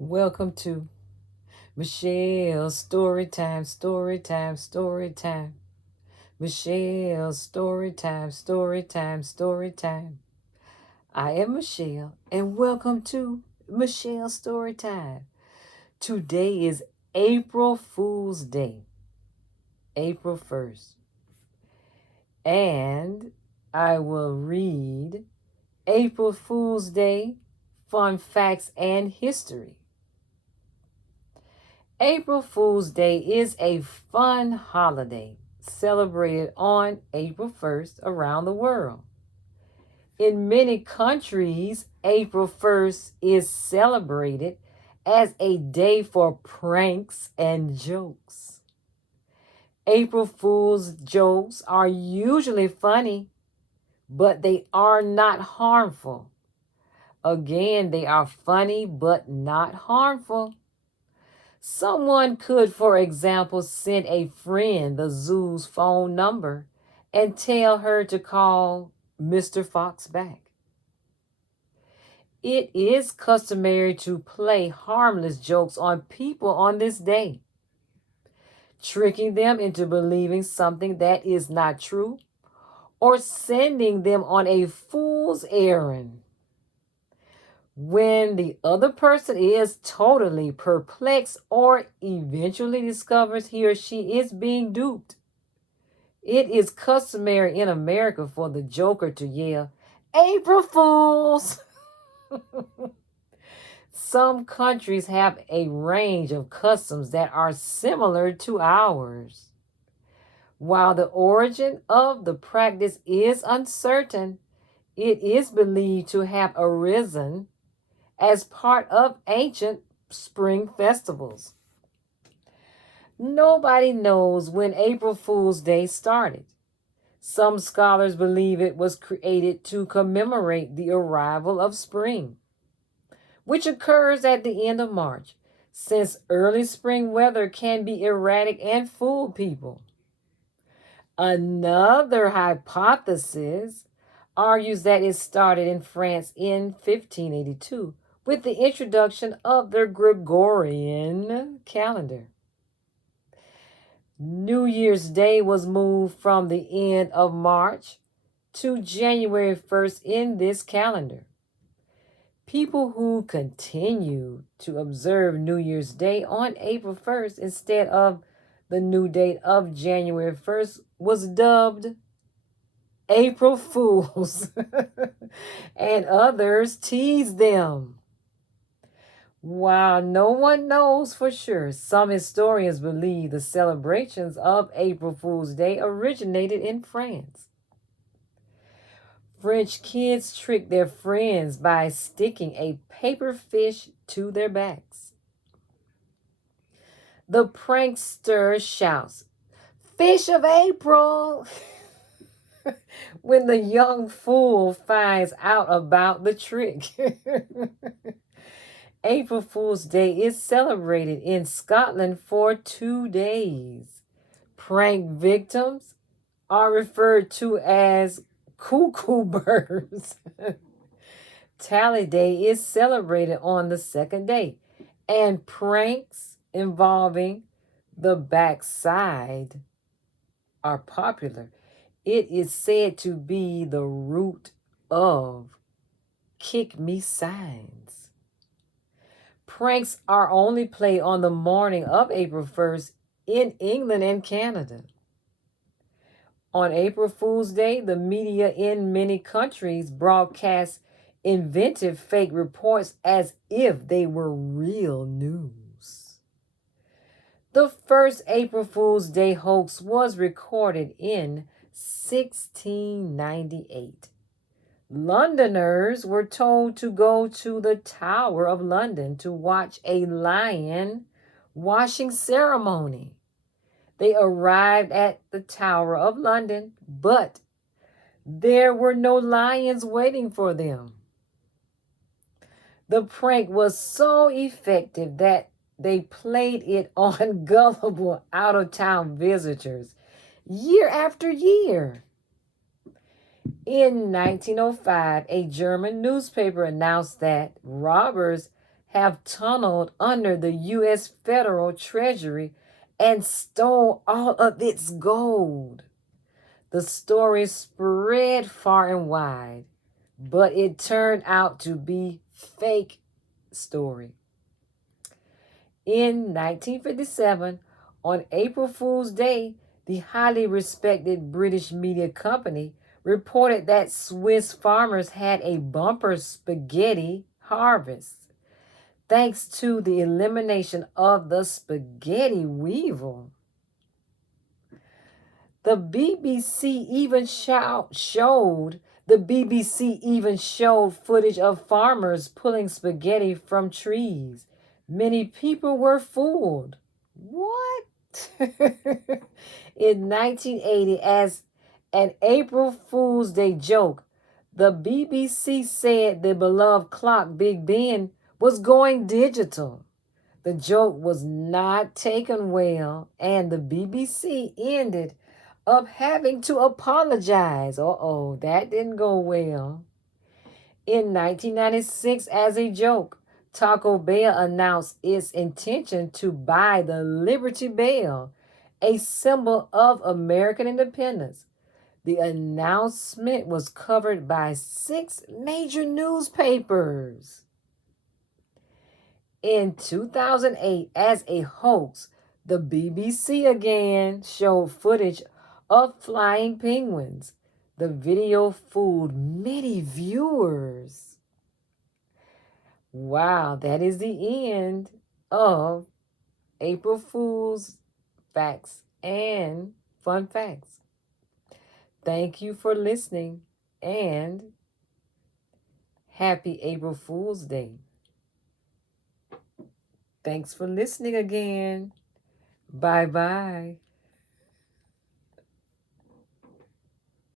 Welcome to Michelle's Story Time, Story Time, Story Time. Michelle's Story Time, Story Time, Story Time. I am Michelle, and welcome to Michelle's Story Time. Today is April Fool's Day, April 1st, and I will read April Fool's Day fun facts and history. April Fool's Day is a fun holiday celebrated on April 1st around the world. In many countries, April 1st is celebrated as a day for pranks and jokes. April Fool's jokes are usually funny, but they are not harmful. Again, they are funny but not harmful. Someone could, for example, send a friend the zoo's phone number and tell her to call Mr. Fox back. It is customary to play harmless jokes on people on this day, tricking them into believing something that is not true or sending them on a fool's errand. When the other person is totally perplexed or eventually discovers he or she is being duped, it is customary in America for the joker to yell, "April Fools!" Some countries have a range of customs that are similar to ours. While the origin of the practice is uncertain, it is believed to have arisen as part of ancient spring festivals. Nobody knows when April Fool's Day started. Some scholars believe it was created to commemorate the arrival of spring, which occurs at the end of March, since early spring weather can be erratic and fool people. Another hypothesis argues that it started in France in 1582 with the introduction of the Gregorian calendar. New Year's Day was moved from the end of March to January 1st in this calendar. People who continue to observe New Year's Day on April 1st instead of the new date of January 1st was dubbed April Fools, and others teased them. While no one knows for sure, some historians believe the celebrations of April Fool's Day originated in France. French kids trick their friends by sticking a paper fish to their backs. The prankster shouts, "Fish of April!" when the young fool finds out about the trick. April Fool's Day is celebrated in Scotland for 2 days. Prank victims are referred to as cuckoo birds. Tally Day is celebrated on the second day, and pranks involving the backside are popular. It is said to be the root of kick me signs. Pranks are only played on the morning of April 1st in England and Canada. On April Fool's Day, the media in many countries broadcast inventive fake reports as if they were real news. The first April Fool's Day hoax was recorded in 1698. Londoners were told to go to the Tower of London to watch a lion washing ceremony. They arrived at the Tower of London, but there were no lions waiting for them. The prank was so effective that they played it on gullible out-of-town visitors year after year. In 1905, a German newspaper announced that robbers have tunneled under the U.S. federal treasury and stole all of its gold. The story spread far and wide, but it turned out to be fake story. In 1957, on April Fool's Day, the highly respected British media company reported that Swiss farmers had a bumper spaghetti harvest thanks to the elimination of the spaghetti weevil. The BBC even showed footage of farmers pulling spaghetti from trees. Many people were fooled. What? In 1980, as an April Fool's Day joke, the BBC said the beloved clock Big Ben was going digital. The joke was not taken well, and the BBC ended up having to apologize. That didn't go well. In 1996, as a joke, Taco Bell announced its intention to buy the Liberty Bell, a symbol of American independence. The announcement was covered by 6 major newspapers. In 2008, as a hoax, the BBC again showed footage of flying penguins. The video fooled many viewers. Wow, that is the end of April Fool's facts and fun facts. Thank you for listening and happy April Fool's Day. Thanks for listening again. Bye-bye.